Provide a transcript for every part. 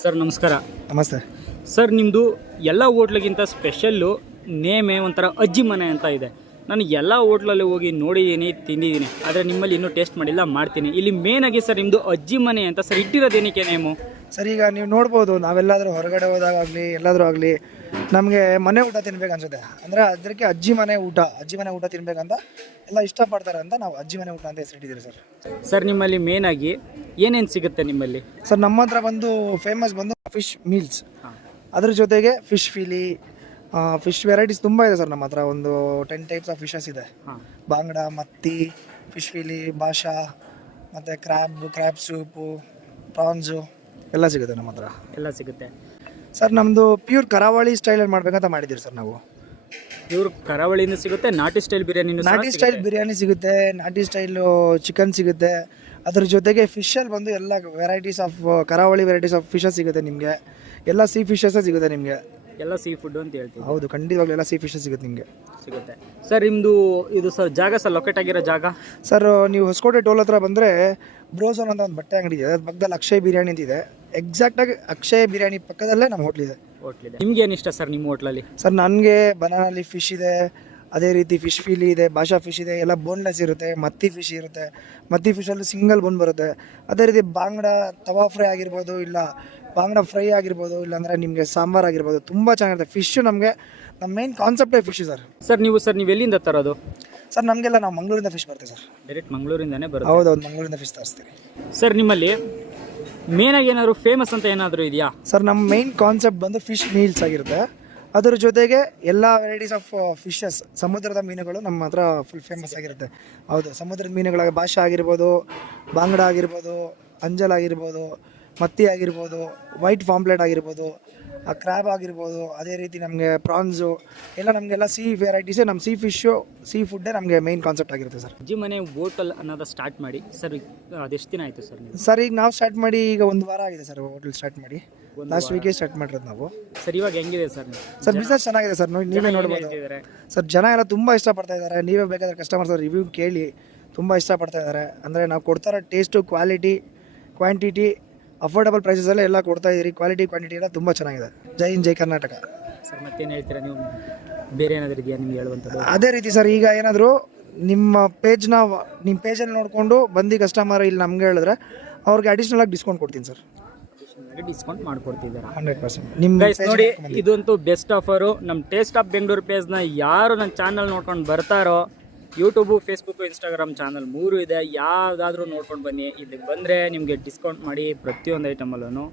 Sir ನಮಸ್ಕಾರ. ನಮಸ್ತೆ. Sir ನಿಮ್ಮದು ಎಲ್ಲ ಹೋಟ್ಲಿಗಿಂತ ಸ್ಪೆಷಲ್ಲು ನೇಮೆ ಒಂಥರ ಅಜ್ಜಿ ಮನೆ ಅಂತ ಇದೆ. ನಾನು ಎಲ್ಲ ಹೋಟ್ಲಲ್ಲಿ ಹೋಗಿ ನೋಡಿದ್ದೀನಿ ತಿಂದಿದ್ದೀನಿ. ಆದರೆ ನಿಮ್ಮಲ್ಲಿ ಇನ್ನೂ ಟೇಸ್ಟ್ ಮಾಡಿಲ್ಲ ಮಾಡ್ತೀನಿ. ಇಲ್ಲಿ ಮೇನಾಗಿ ಸರ್ ನಿಮ್ಮದು ಅಜ್ಜಿ ಮನೆ ಅಂತ ಸರ್ ಇಟ್ಟಿರೋದೇನಕ್ಕೆ ನೇಮು? ಸರ್ ಈಗ ನೀವು ನೋಡ್ಬೋದು ನಾವೆಲ್ಲಾದರೂ ಹೊರಗಡೆ ಹೋದಾಗಲಿ ಎಲ್ಲಾದರೂ ಆಗಲಿ ನಮಗೆ ಮನೆ ಊಟ ತಿನ್ಬೇಕು ಅನ್ಸುತ್ತೆ. ಅಂದರೆ ಅದಕ್ಕೆ ಅಜ್ಜಿ ಮನೆ ಊಟ ಅಜ್ಜಿ ಮನೆ ಊಟ ತಿನ್ಬೇಕಂತ ಎಲ್ಲ ಇಷ್ಟಪಡ್ತಾರೆ ಅಂತ ನಾವು ಅಜ್ಜಿ ಮನೆ ಊಟ ಅಂತ ಹೆಸರಿಟ್ಟಿದ್ದೀರಿ ಸರ್. ಸರ್ ನಿಮ್ಮಲ್ಲಿ ಮೇನ್ ಆಗಿ ಏನೇನು ಸಿಗುತ್ತೆ ನಿಮ್ಮಲ್ಲಿ? ಸರ್ ನಮ್ಮ ಹತ್ರ ಬಂದು ಫೇಮಸ್ ಬಂದು ಫಿಶ್ ಮೀಲ್ಸ್ ಅದ್ರ ಜೊತೆಗೆ ಫಿಶ್ ಫಿಲಿ ಫಿಶ್ ವೆರೈಟೀಸ್ ತುಂಬ ಇದೆ ಸರ್ ನಮ್ಮ ಹತ್ರ. ಒಂದು ಟೆನ್ ಟೈಪ್ಸ್ ಆಫ್ ಫಿಶಸ್ ಇದೆ. ಬಾಂಗ್ಡ ಮತ್ತಿ ಫಿಶ್ ಫಿಲಿ ಬಾಷಾ ಮತ್ತು ಕ್ರ್ಯಾಬ್ ಕ್ರ್ಯಾಬ್ ಸೂಪು ಪ್ರಾನ್ಸು ಎಲ್ಲ ಸಿಗುತ್ತೆ ನಮ್ಮ ಹತ್ರ. ಎಲ್ಲ ಸಿಗುತ್ತೆ. ಸರ್ ನಮ್ಮದು ಪ್ಯೂರ್ ಕರಾವಳಿ ಸ್ಟೈಲಲ್ಲಿ ಮಾಡ್ಬೇಕಂತ ಮಾಡಿದ್ದೀರಿ ಸರ್ ನಾವು. ಪ್ಯೂರ್ ಕರಾವಳಿನೂ ಸಿಗುತ್ತೆ ನಾಟಿ ಸ್ಟೈಲ್ ಬಿರಿಯಾನಿ ಸಹ ನಾಟಿ ಸ್ಟೈಲ್ ಬಿರಿಯಾನಿ ಸಿಗುತ್ತೆ ನಾಟಿ ಸ್ಟೈಲು ಚಿಕನ್ ಸಿಗುತ್ತೆ. ಅದ್ರ ಜೊತೆಗೆ ಫಿಶಲ್ಲಿ ಬಂದು ಎಲ್ಲ varieties of Karavali varieties of fishes ಸಿಗುತ್ತೆ ನಿಮಗೆ. ಎಲ್ಲ ಸೀ ಫಿಶಸ್ಸೇ ಸಿಗುತ್ತೆ ನಿಮಗೆ. ಎಲ್ಲ ಸೀ ಫುಡ್ ಅಂತ ಹೇಳ್ತೀವಿ. ಹೌದು ಖಂಡಿತವಾಗ್ಲೂ ಎಲ್ಲ ಸೀ ಫಿಶಸ್ ಸಿಗುತ್ತೆ ನಿಮಗೆ. ಸಿಗುತ್ತೆ. ಸರ್ ನಿಮ್ಮದು ಇದು ಸರ್ ಜಾಗ ಸರ್ ಲೊಕೇಟ್ ಆಗಿರೋ ಜಾಗ? ಸರ್ ನೀವು ಹೊಸಕೋಟೆ ಟೋಲ್ ಹತ್ರ ಬಂದರೆ ಬ್ರೋಸನ್ ಅಂತ ಒಂದು ಬಟ್ಟೆ ಅಂಗಡಿ ಇದೆ ಅದ್ರ ಪಕ್ಕದಲ್ಲಿ ಅಕ್ಷಯ್ ಬಿರಿಯಾನಿ ಅಂತ ಇದೆ. ಎಕ್ಸಾಕ್ಟಾಗಿ ಅಕ್ಷಯ ಬಿರಿಯಾನಿ ಪಕ್ಕದಲ್ಲೇ ನಮ್ಮ ಹೋಟ್ಲಿದೆ ಹೋಟ್ಲಿದೆ ನಿಮ್ಗೆ ಏನು ಇಷ್ಟ ಸರ್ ನಿಮ್ಮ ಹೋಟ್ಲಲ್ಲಿ ಸರ್ ನನಗೆ ಬನಾನಲ್ಲಿ ಫಿಶ್ ಇದೆ ಅದೇ ರೀತಿ ಫಿಶ್ ಫೀಲಿ ಇದೆ ಭಾಷಾ ಫಿಶ್ ಇದೆ ಎಲ್ಲ ಬೋನ್ಲೆಸ್ ಇರುತ್ತೆ ಮತ್ತಿ ಫಿಶ್ ಇರುತ್ತೆ. ಮತ್ತಿ ಫಿಶಲ್ಲಿ ಸಿಂಗಲ್ ಬೋನ್ ಬರುತ್ತೆ. ಅದೇ ರೀತಿ ಬಾಂಗ್ಡ ತವಾ ಫ್ರೈ ಆಗಿರ್ಬೋದು ಇಲ್ಲ ಬಾಂಗ್ಡ ಫ್ರೈ ಆಗಿರ್ಬೋದು ಇಲ್ಲಾಂದರೆ ನಿಮಗೆ ಸಾಂಬಾರ್ ಆಗಿರ್ಬೋದು. ತುಂಬ ಚೆನ್ನಾಗಿರುತ್ತೆ. ಫಿಶ್ಶು ನಮಗೆ ನಮ್ಮ ಮೇನ್ ಕಾನ್ಸೆಪ್ಟೇ ಫಿಶ್ ಸರ್ ಸರ್ ನೀವು ಸರ್ ನೀವು ಎಲ್ಲಿಂದ ತರೋದು? ಸರ್ ನಮಗೆಲ್ಲ ನಾವು ಮಂಗಳೂರಿಂದ ಫಿಶ್ ಬರ್ತೀವಿ ಸರ್ ಡೈರೆಕ್ಟ್ ಮಂಗಳೂರಿಂದನೇ ಬರೋದು ಹೌದೌದು ಮಂಗಳೂರಿಂದ ಫಿಶ್ ತರಿಸ್ತೀವಿ. ಸರ್ ನಿಮ್ಮಲ್ಲಿ ಮೇನಾಗಿ ಏನಾದ್ರು ಫೇಮಸ್ ಅಂತ ಏನಾದರೂ ಇದೆಯಾ? ಸರ್ ನಮ್ಮ ಮೇನ್ ಕಾನ್ಸೆಪ್ಟ್ ಬಂದು ಫಿಶ್ ಮೀಲ್ಸ್ ಆಗಿರುತ್ತೆ. ಅದರ ಜೊತೆಗೆ ಎಲ್ಲ ವೆರೈಟೀಸ್ ಆಫ್ ಫಿಶಸ್ ಸಮುದ್ರದ ಮೀನುಗಳು ನಮ್ಮ ಹತ್ರ ಫುಲ್ ಫೇಮಸ್ ಆಗಿರುತ್ತೆ. ಹೌದು, ಸಮುದ್ರದ ಮೀನುಗಳ ಭಾಷೆ ಆಗಿರ್ಬೋದು, ಬಾಂಗಡ ಆಗಿರ್ಬೋದು, ಅಂಜಲ್ ಆಗಿರ್ಬೋದು ಮತ್ತಿ ಆಗಿರ್ಬೋದು ವೈಟ್ ಫಾಂಪ್ಲೆಟ್ ಆಗಿರ್ಬೋದು ಆ ಕ್ರ್ಯಾಬ್ ಆಗಿರ್ಬೋದು ಅದೇ ರೀತಿ ನಮಗೆ ಪ್ರಾನ್ಸು ಎಲ್ಲ ನಮಗೆಲ್ಲ ಸೀ ವೆರೈಟೀಸೇ ನಮ್ಮ ಸಿ ಫಿಶ್ಶು ಸೀ ಫುಡ್ಡೇ ನಮಗೆ ಮೇನ್ ಕಾನ್ಸೆಪ್ಟ್ ಆಗಿರುತ್ತೆ ಸರ್ ಅಜ್ಜಿ ಮನೆ ಹೋಟಲ್ ಅನ್ನೋದು ಸ್ಟಾರ್ಟ್ ಮಾಡಿ ಸರ್ ಅದೆಷ್ಟು ದಿನ ಆಯಿತು ಸರ್ ನೀವು? ಸರ್ ಈಗ ನಾವು ಸ್ಟಾರ್ಟ್ ಮಾಡಿ ಈಗ ಒಂದು ವಾರ ಆಗಿದೆ ಸರ್ ಹೋಟೆಲ್ ಸ್ಟಾರ್ಟ್ ಮಾಡಿ. ಲಾಸ್ಟ್ ವೀಕೇ ಸ್ಟಾರ್ಟ್ ಮಾಡಿರೋದು ನಾವು. ಸರ್ ಇವಾಗ ಹೆಂಗಿದೆ ಸರ್ ಸರ್ ಬಿಸ್ನೆಸ್ ಚೆನ್ನಾಗಿದೆ ಸರ್ ನೋಡಿ ನೀವೇ ನೋಡ್ಬೋದು. ಸರ್ ಜನ ಎಲ್ಲ ತುಂಬ ಇಷ್ಟಪಡ್ತಾ ಇದ್ದಾರೆ. ನೀವೇ ಬೇಕಾದ್ರೆ ಕಸ್ಟಮರ್ಸ್ ರಿವ್ಯೂ ಕೇಳಿ ತುಂಬ ಇಷ್ಟಪಡ್ತಾ ಇದ್ದಾರೆ. ಅಂದರೆ ನಾವು ಕೊಡ್ತಾರೋ taste quality quantity affordable prices ಎಲ್ಲ ಕೊಡ್ತಾ ಇದ್ದೀರಿ. ಕ್ವಾಲಿಟಿ ಕ್ವಾಂಟಿಟಿ ಎಲ್ಲ ತುಂಬ ಚೆನ್ನಾಗಿದೆ. ಜೈ ಹಿಂದ್ ಜೈ ಕರ್ನಾಟಕ. ಸರ್ ಮತ್ತೇನು ಹೇಳ್ತೀರಾ ನೀವು? ಬೇರೆ ಏನಾದರೂ ಇದೆಯಾ ನಿಮ್ಗೆ ಹೇಳುವಂಥದ್ದು? ಅದೇ ರೀತಿ ಸರ್ ಈಗ ಏನಾದರೂ ನಿಮ್ಮ ಪೇಜ್ನ ನಿಮ್ಮ ಪೇಜಲ್ಲಿ ನೋಡಿಕೊಂಡು ಬಂದು ಕಸ್ಟಮರ್ ಇಲ್ಲಿ ನಮ್ಗೆ ಹೇಳಿದ್ರೆ ಅವ್ರಿಗೆ ಅಡಿಷ್ನಲ್ ಆಗಿ ಡಿಸ್ಕೌಂಟ್ ಕೊಡ್ತೀನಿ ಸರ್. ಡಿಸ್ಕೌಂಟ್ ಮಾಡ್ಕೊಡ್ತಿದ್ದಾರೆ? Hundred percent. ನಿಮ್ಮ ಗೈಸ್ ನೋಡಿ ಇದಂತೂ ಬೆಸ್ಟ್ ಆಫರು ನಮ್ಮ ಟೇಸ್ಟ್ ಆಫ್ ಬೆಂಗಳೂರು ಪೇಜ್ನ ಯಾರು ನನ್ನ ಚಾನಲ್ ನೋಡ್ಕೊಂಡು ಬರ್ತಾರೋ ಯೂಟ್ಯೂಬು ಫೇಸ್ಬುಕ್ಕು ಇನ್ಸ್ಟಾಗ್ರಾಮ್ ಚಾನಲ್ ಮೂರು ಇದೆ. ಯಾವುದಾದ್ರೂ ನೋಡ್ಕೊಂಡು ಬನ್ನಿ. ಇದಕ್ಕೆ ಬಂದರೆ ನಿಮಗೆ ಡಿಸ್ಕೌಂಟ್ ಮಾಡಿ ಪ್ರತಿಯೊಂದು ಐಟಮಲ್ಲೂ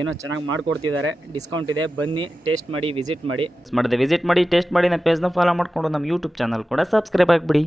ಏನೋ ಚೆನ್ನಾಗಿ ಮಾಡಿಕೊಡ್ತಿದ್ದಾರೆ ಡಿಸ್ಕೌಂಟ್ ಇದೆ. ಬನ್ನಿ ಟೇಸ್ಟ್ ಮಾಡಿ ವಿಸಿಟ್ ಮಾಡಿ. ಮಾಡಿದೆ ವಿಸಿಟ್ ಮಾಡಿ ಟೇಸ್ಟ್ ಮಾಡಿ ನಮ್ಮ ಪೇಜ್ನ ಫಾಲೋ ಮಾಡಿಕೊಂಡು ನಮ್ಮ ಯೂಟ್ಯೂಬ್ ಚಾನಲ್ ಕೂಡ ಸಬ್ಸ್ಕ್ರೈಬ್ ಆಗಿಬಿಡಿ.